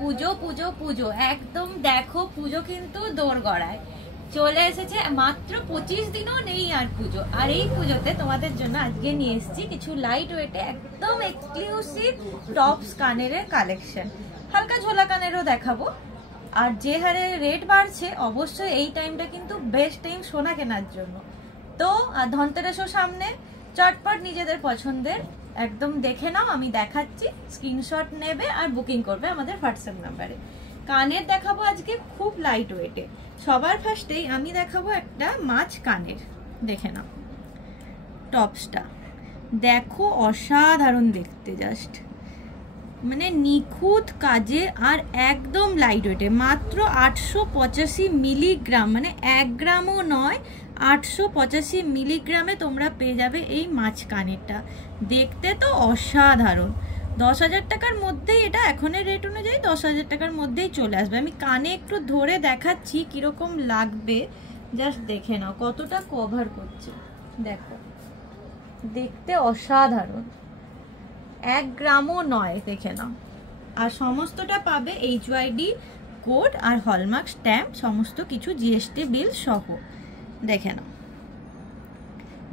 পুজো পুজো পুজো একদম দেখো, পুজো কিন্তু দোরগড়ায় চলে এসেছে। মাত্র 25 দিনও নেই আর পুজো। আর এই পুজোতে তোমাদের জন্য আজকে নিয়ে এসেছি কিছু লাইট ওয়েটে একদম এক্সক্লুসিভ টপস কানের কালেকশন। হালকা ঝোলা কানেরও দেখাবো। আর যে হারে রেট বাড়ছে, অবশ্যই এই টাইমটা কিন্তু বেস্ট টাইম সোনা কেনার জন্য। তো ধনতেরাসও সামনে, চটপট নিজেদের পছন্দের একদম দেখে নাও, আমি দেখাচ্ছি, স্ক্রিনশট নেবে আর বুকিং করবে আমাদের হোয়াটসঅ্যাপ নাম্বারে। কানের দেখাবো আজকে খুব লাইট ওয়েটে। সবার ফার্স্টেই আমি দেখাবো একটা মাছ কানের, দেখে নাও টপসটা, দেখো অসাধারণ দেখতে, জাস্ট মানে নিখুঁত কাজে আর একদম লাইট ওয়েটে। মাত্র 885 মিলিগ্রাম, মানে 1 গ্রামও নয়, 885 মিলিগ্রামে তোমরা পেয়ে যাবে এই মাছ কানেরটা। দেখতে তো অসাধারণ। 10,000 টাকার মধ্যেই এটা, এখনের রেট অনুযায়ী 10,000 টাকার মধ্যেই চলে আসবে। আমি কানে একটু ধরে দেখাচ্ছি কিরকম লাগবে, জাস্ট দেখে নাও কতটা কভার করছে। দেখো দেখতে অসাধারণ, 1 গ্রামও নয়, দেখে নাও। আর সমস্তটা পাবে HYD কোড আর হলমার্ক স্ট্যাম্প, সমস্ত কিছু জিএসটি বিল সহ। দেখে নাও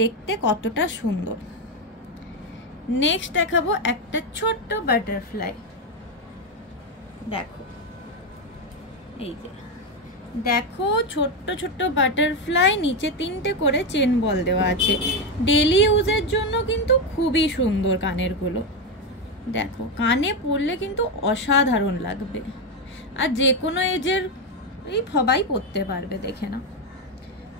দেখতে কতটা সুন্দর। নেক্সট দেখাবো একটা ছোট্ট বাটারফ্লাই, দেখো এই যে দেখো ছোট্ট ছোট্ট বাটারফ্লাই, নিচে 3টে করে চেন বল দেওয়া আছে। ডেলি ইউজের জন্য কিন্তু খুবই সুন্দর কানেরগুলো। দেখো কানে পরলে কিন্তু অসাধারণ লাগবে, আর যে কোনো এজের এই সবাই পরতে পারবে। দেখে নাও,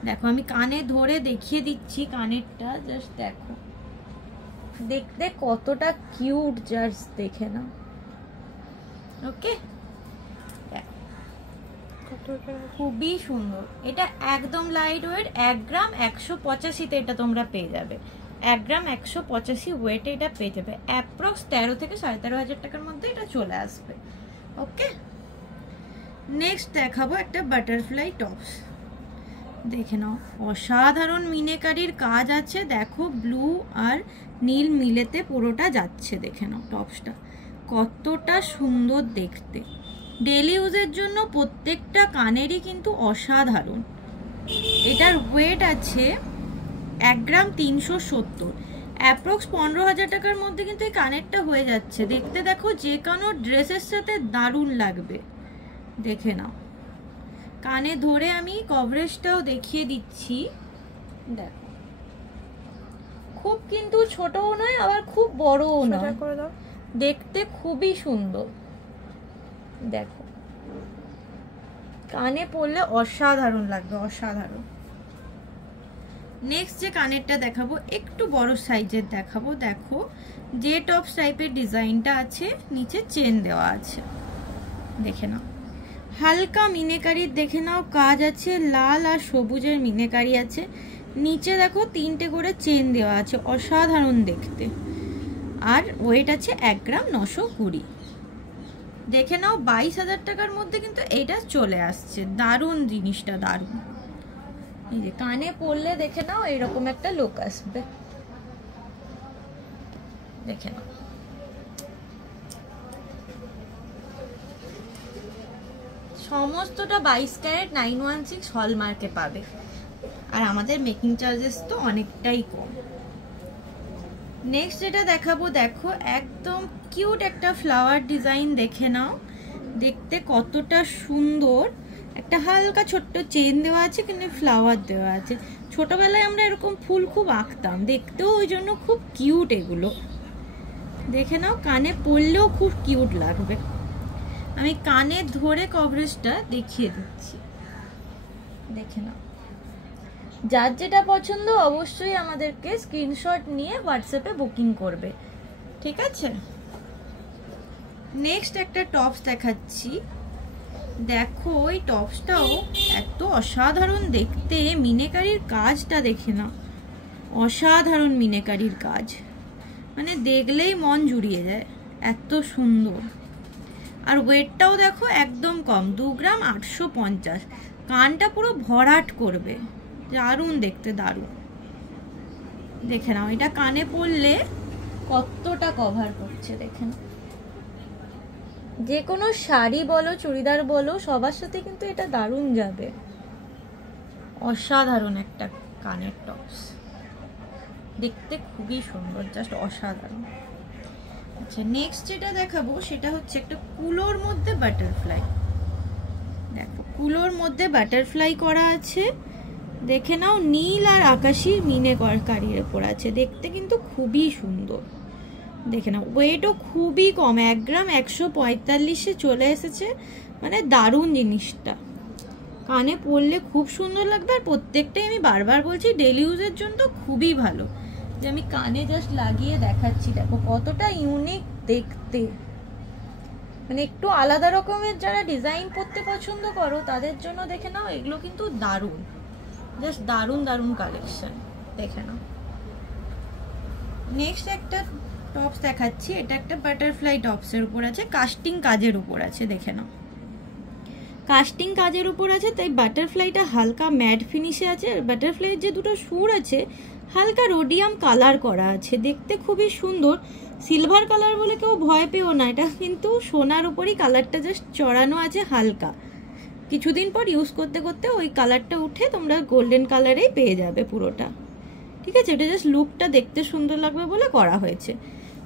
দেখো আমি কানে ধরে দেখিয়ে দিচ্ছি কানেরটা, জাস্ট দেখো দেখতে কতটা কিউট, জাস্ট দেখে নাও। ওকে, খুবই সুন্দর। এটা একদম লাইট ওয়েট, 1 গ্রাম 185-তে এটা তোমরা পেয়ে যাবে। 1 গ্রাম 185 ওয়েটে এটা পেয়ে যাবে। অ্যাপ্রক্স 13 থেকে 13,500 টাকার মধ্যে এটা চলে আসবে। ওকে, নেক্সট দেখাবো একটা বাটারফ্লাই টপস, দেখে নাও অসাধারণ মিনেকারির কাজ আছে। দেখো ব্লু আর নীল মিলেতে পুরোটা যাচ্ছে, দেখে নাও টপসটা কতটা সুন্দর দেখতে। ডেলি ইউজের জন্য প্রত্যেকটা কানেরই কিন্তু অসাধারণ। এটার ওয়েট আছে 1 গ্রাম 370, অ্যাপ্রক্স 15,000 টাকার মধ্যে কিন্তু এই কানেরটা হয়ে যাচ্ছে। দেখতে দেখো যে কোনো ড্রেসের সাথে দারুণ লাগবে। দেখে নাও কানে ধরে আমি কভারেজটাও দেখিয়ে দিচ্ছি। দেখো খুব কিন্তু ছোটও নয়, আবার খুব বড়ও নয়, দেখতে খুবই সুন্দর। দেখো কানে পরলে অসাধারণ লাগবে, অসাধারণ। নেক্সট যে কানেরটা দেখাবো একটু বড় সাইজের দেখাবো। দেখো যে টপস টাইপের ডিজাইনটা আছে, নিচে চেন দেওয়া আছে, দেখে নাও হালকা মিনেকারির, দেখে নাও কাজ আছে, লাল আর সবুজের মিনেকারি আছে। নিচে দেখো 3টে করে চেন দেওয়া আছে, অসাধারণ দেখতে। আর ওয়েট আছে 1 গ্রাম 920। দেখে নাও 22,000 টাকার মধ্যে কিন্তু এটা চলে আসছে। দারুণ জিনিসটা, দারুণ। এই যে কানে পরলে দেখে নাও এরকম একটা লুক আসবে, দেখে নাও। সমস্তটা 22 ক্যারেট 916 হলমার্কে পাবে। আর আমাদের মেকিং চার্জেস তো অনেকটাই কম। নেক্সট যেটা দেখাবো, দেখো একদম কিউট একটা ফ্লাওয়ার ডিজাইন, দেখে নাও দেখতে কতটা সুন্দর। একটা হালকা ছোট্ট চেন দেওয়া আছে, কিন্তু ফ্লাওয়ার দেওয়া আছে। ছোটবেলায় আমরা এরকম ফুল খুব আঁকতাম, দেখতেও ওই জন্য খুব কিউট এগুলো। দেখে নাও কানে পরলেও খুব কিউট লাগবে। আমি কানে ধরে কভারেজটা দেখিয়ে দিচ্ছি, দেখে নাও। যার যেটা পছন্দ অবশ্যই আমাদেরকে স্ক্রিনশট নিয়ে হোয়াটসঅ্যাপে বুকিং করবে, ঠিক আছে। নেক্সট একটা টপস দেখাচ্ছি, দেখো এই টপসটাও এত অসাধারণ দেখতে। মিনেকারির কাজটা দেখে নাও, অসাধারণ মিনেকারির কাজ, মানে দেখলেই মন জুড়িয়ে যায়, এত সুন্দর। আর ওয়েটটাও দেখো একদম কম, 2 গ্রাম 850। কানটা পুরো ভরাট করবে, দারুণ দেখতে, দারুণ। দেখে নাও এটা কানে পরলে কতটা কভার করছে, দেখে নাও যে কোনো শাড়ি বলো চুড়িদার বলো সবার সাথে কিন্তু এটা দারুণ যাবে। অসাধারণ একটা কানের টপস, দেখতে খুবই সুন্দর, জাস্ট অসাধারণ। আচ্ছা নেক্সট যেটা দেখাবো সেটা হচ্ছে একটা কুলোর মধ্যে বাটারফ্লাই। দেখো কুলোর মধ্যে বাটারফ্লাই করা আছে, দেখে নাও নীল আর আকাশি মিনেকারির উপর আছে, দেখতে কিন্তু খুবই সুন্দর। দেখে নাও ওয়েটও খুবই কম, 1 গ্রাম 145 চলে এসেছে, মানে দারুণ জিনিসটা। কানে পরলে খুব সুন্দর লাগবে, আর প্রত্যেকটাই আমি বারবার বলছি ডেলি ইউজের জন্য খুবই ভালো। যে আমি কানে জাস্ট লাগিয়ে দেখাচ্ছি, দেখো কতটা ইউনিক দেখতে, মানে একটু আলাদা রকমের যারা ডিজাইন করতে পছন্দ করো তাদের জন্য দেখে নাও এগুলো কিন্তু দারুণ, জাস্ট দারুণ দারুণ কালেকশন, দেখে নাও। নেক্সট একটা টপস দেখাচ্ছি, এটা একটা বাটারফ্লাই টপসের উপর আছে, কাস্টিং কাজের উপর আছে, দেখে নাও কাস্টিং কাজের উপর আছে, তাই বাটারফ্লাইটা হালকা ম্যাট ফিনিশে আছে। বাটারফ্লাইয়ের যে দুটো সুর আছে হালকা রোডিয়াম কালার করা আছে, দেখতে খুবই সুন্দর। সিলভার কালার বলে কেউ ভয় পেও না, এটা কিন্তু সোনার উপরই কালারটা জাস্ট চড়ানো আছে হালকা। কিছুদিন পর ইউজ করতে করতে ওই কালারটা উঠে তোমরা গোল্ডেন কালারেই পেয়ে যাবে পুরোটা, ঠিক আছে। এটা জাস্ট লুকটা দেখতে সুন্দর লাগবে বলে করা হয়েছে।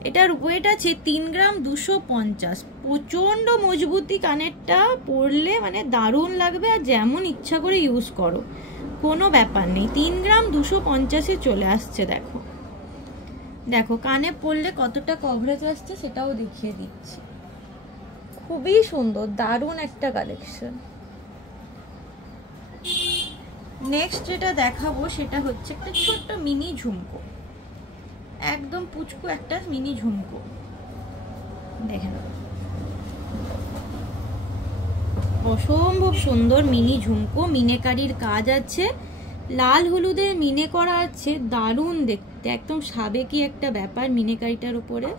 এটার ওয়েট আছে 3 গ্রাম 250, প্রচন্ড মজবুতি, কানেরটা পরলে মানে দারুণ লাগবে, আর যেমন ইচ্ছা করে ইউজ করো কোনো ব্যাপার নেই। 3 গ্রাম 250 চলে আসছে, দেখো দেখো কানে পরলে কতটা কভারেজ আসছে সেটাও দেখিয়ে দিচ্ছি। খুবই সুন্দর, দারুণ একটা কালেকশন। নেক্সট যেটা দেখাবো সেটা হচ্ছে একটা ছোট্ট মিনি ঝুমকো, একদম পুচকু একটা মিনি ঝুমকো, দেখে নাও অসম্ভব সুন্দর মিনি ঝুমকো, মিনেকারির কাজ আছে, লাল হলুদের মিনে করা আছে, দারুণ দেখতে, একদম সাবেকি একটা ব্যাপার মিনেকারিটার উপরে,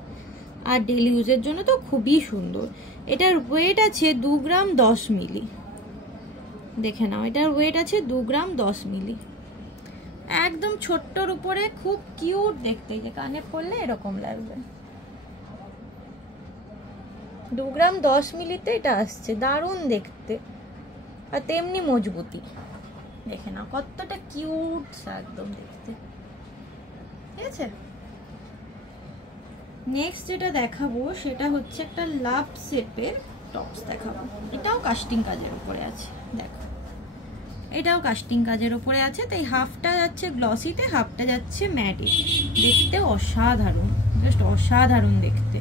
আর ডেলি ইউজের জন্য তো খুবই সুন্দর। এটার ওয়েট আছে 2 গ্রাম 10 মিলি, দেখে নাও এটার ওয়েট আছে 2 গ্রাম 10 মিলি, একদম ছোট্টর উপরে খুব কিউট দেখতে, যে কানে পরলে এরকম লাগবে। 2 গ্রাম 10 মিলিতে এটা আসছে, দারুণ দেখতে আর তেমনি মজবুতি, দেখে নাও কতটা কিউট একদম দেখতে, ঠিক আছে। নেক্সট যেটা দেখাবো সেটা হচ্ছে একটা লাভ শেপের টপস দেখাবো, এটাও কাস্টিং কাজের উপরে আছে, দেখো এটাও কাস্টিং কাজের উপরে আছে, তাই হাফটা যাচ্ছে গ্লসিতে, হাফটা যাচ্ছে ম্যাটে, দেখতে অসাধারণ, জাস্ট অসাধারণ দেখতে,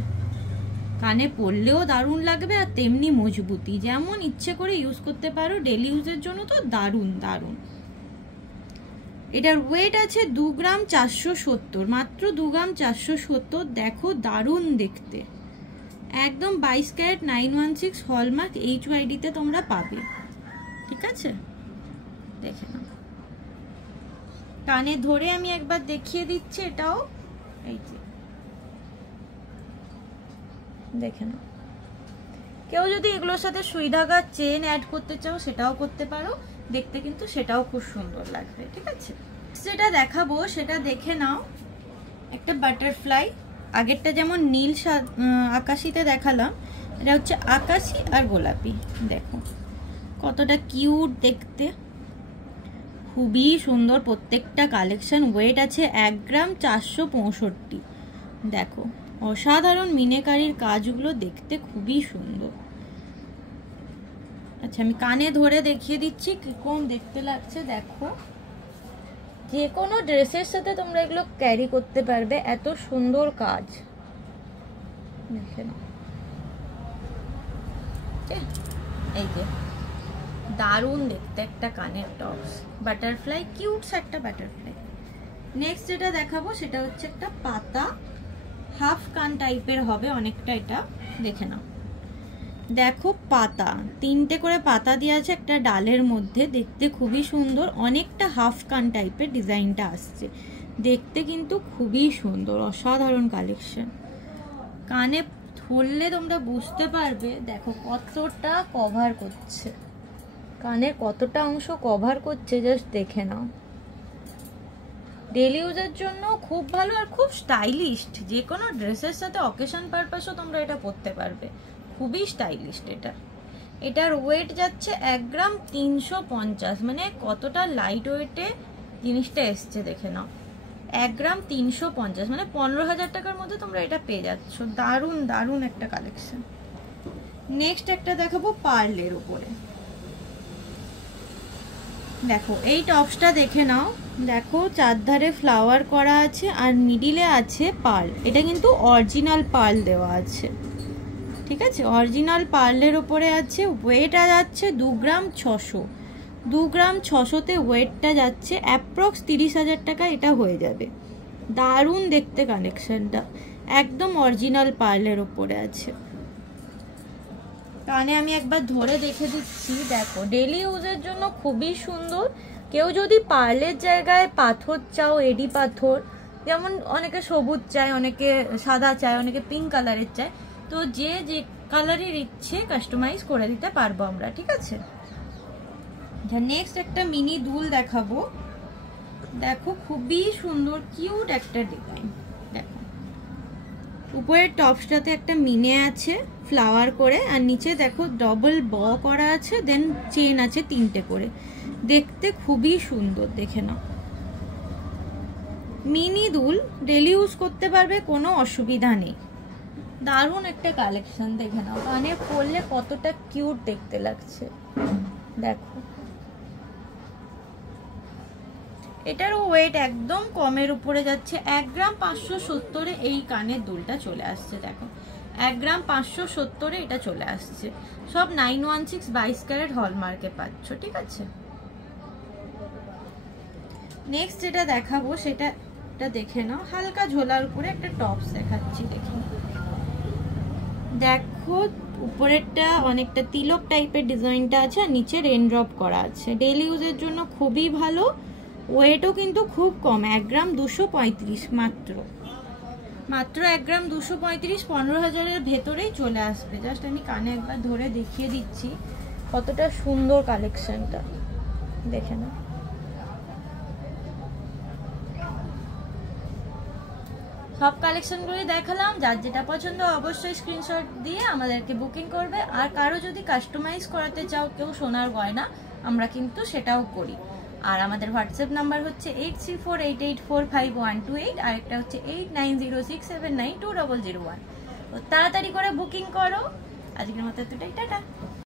কানে পরলেও দারুণ লাগবে আর তেমনি মজবুতি, যেমন ইচ্ছে করে ইউজ করতে পারো, ডেলি ইউজের জন্য তো দারুণ দারুণ। এটার ওয়েট আছে 2 গ্রাম 470, মাত্র 2 গ্রাম 470, দেখো দারুণ দেখতে, একদম 22 ক্যারেট 916 হলমার্ক HYD-তে তোমরা পাবে, ঠিক আছে। দেখে নাও কানে ধরে আমি একবার দেখিয়ে দিচ্ছি, এটাও এই যে দেখে নাও। কেউ যদি এগুলোর সাথে সুই ধাগা চেন অ্যাড করতে চাও সেটাও করতে পারো, দেখতে কিন্তু সেটাও খুব সুন্দর লাগবে, ঠিক আছে। যেটা দেখাবো সেটা দেখে নাও, একটা বাটারফ্লাই, আগেরটা যেমন নীল আকাশিতে দেখালাম, এটা হচ্ছে আকাশি আর গোলাপি, দেখো কতটা কিউট দেখতে, খুবই সুন্দর প্রত্যেকটা কালেকশন। ওয়েট আছে 1 গ্রাম 465, দেখো অসাধারণ মিনেকারির কাজগুলো দেখতে খুবই সুন্দর। আচ্ছা আমি কানে ধরে দেখিয়ে দিচ্ছি কিরকম দেখতে লাগছে, দেখো যে কোনো ড্রেসের সাথে তোমরা এগুলো ক্যারি করতে পারবে, এত সুন্দর কাজ, দেখে নাও এই যে দারুণ দেখতে একটা কানের টপস, বাটারফ্লাই, কিউটস একটা বাটারফ্লাই। নেক্সট যেটা দেখাবো সেটা হচ্ছে একটা পাতা, হাফ কান টাইপের হবে অনেকটা, এটা দেখে নাও, দেখো পাতা, 3টে করে পাতা দিয়ে আছে একটা ডালের মধ্যে, দেখতে খুবই সুন্দর, অনেকটা হাফ কান টাইপের ডিজাইনটা আসছে, দেখতে কিন্তু খুবই সুন্দর, অসাধারণ কালেকশন। কানে ধরলে তোমরা বুঝতে পারবে, দেখো কতটা কভার করছে, কানের কতটা অংশ কভার করছে, জাস্ট দেখে নাও। ডেলি ইউজের জন্য খুব ভালো আর খুব স্টাইলিশ, যে কোনো ড্রেসের সাথে অকেশন পারপাসও তোমরা এটা পরতে পারবে, খুবই স্টাইলিশ। এটার ওয়েট যাচ্ছে 1 গ্রাম 350, মানে কতটা লাইট ওয়েটে জিনিসটা এসছে দেখে নাও। 1 গ্রাম 350, মানে 15,000 টাকার মধ্যে তোমরা এটা পেয়ে যাচ্ছ। দারুণ দারুণ একটা কালেকশন। নেক্সট একটা দেখাবো পার্লের উপরে। দেখো এই টপসটা দেখে নাও, দেখো চারধারে ফ্লাওয়ার করা আছে আর মিডিলে আছে পার্ল। এটা কিন্তু অরিজিনাল পার্ল দেওয়া আছে, ঠিক আছে, অরিজিনাল পার্লের উপরে আছে। ওয়েটটা যাচ্ছে 2 গ্রাম 600, 2 গ্রাম 600তে ওয়েটটা যাচ্ছে অ্যাপ্রক্স 30,000 টাকা এটা হয়ে যাবে। দারুণ দেখতে কালেকশনটা, একদম অরিজিনাল পার্লের উপরে আছে। কানে আমি একবার ধরে দেখে দিচ্ছি, দেখো ডেলি ইউজের জন্য খুবই সুন্দর। কেউ যদি পার্লের জায়গায় পাথর চাও, এডি পাথর, যেমন অনেকে সবুজ চায়, অনেকে সাদা চায়, অনেকে পিঙ্ক কালারের চায়, তো যে যে কালারের ইচ্ছে কাস্টমাইজ করে দিতে পারবো আমরা, ঠিক আছে। নেক্সট একটা মিনি দুল দেখাবো। দেখো খুবই সুন্দর কিউট একটা ডিজাইন। দেখো উপরের টপসটাতে একটা মিনে আছে ফ্লাওয়ার করে, আর নিচে দেখো ডবল ব করা আছে, দেন চেন আছে 3টে করে। দেখতে খুবই সুন্দর, দেখে নাও। মিনি দুল ডেলি ইউজ করতে পারবে, কোনো অসুবিধা নেই। দারুণ একটা কালেকশন, দেখে নাও। কানে পরলে কতটা কিউট দেখতে লাগছে, দেখো। এটার ওয়েট একদম কমের উপরে যাচ্ছে, 1 গ্রাম 570-এ এই কানের দুলটা চলে আসছে। দেখো 1 গ্রাম 570-এ এটা চলে আসছে। সব 916 22 ক্যারেট হলমার্কে পাচ্ছ, ঠিক আছে। নেক্সট যেটা দেখাবো সেটা দেখে নাও। হালকা ঝোলার উপরে একটা টপস দেখাচ্ছি, দেখে দেখো। উপরেরটা অনেকটা তিলক টাইপের ডিজাইনটা আছে, আর নিচে রেন ড্রপ করা আছে। ডেইলি ইউজের জন্য খুবই ভালো। ওয়েটও কিন্তু খুব কম, 1 গ্রাম 235 মাত্র 1 গ্রাম 235, 15,000-এর ভেতরেই চলে আসবে। জাস্ট আমি কানে একবার ধরে দেখিয়ে দিচ্ছি কতটা সুন্দর কালেকশনটা, দেখে না। সব কালেকশনগুলি দেখালাম। যার যেটা পছন্দ অবশ্যই স্ক্রিনশট দিয়ে আমাদেরকে বুকিং করবে। আর কারো যদি কাস্টমাইজ করাতে চাও কেউ সোনার গয়না, আমরা কিন্তু সেটাও করি। আর আমাদের হোয়াটসঅ্যাপ নাম্বার হচ্ছে 8348845128, আর একটা হচ্ছে 8906792001। তো তাড়াতাড়ি করে বুকিং করো। আজকের মতো এতটাই, টাটা।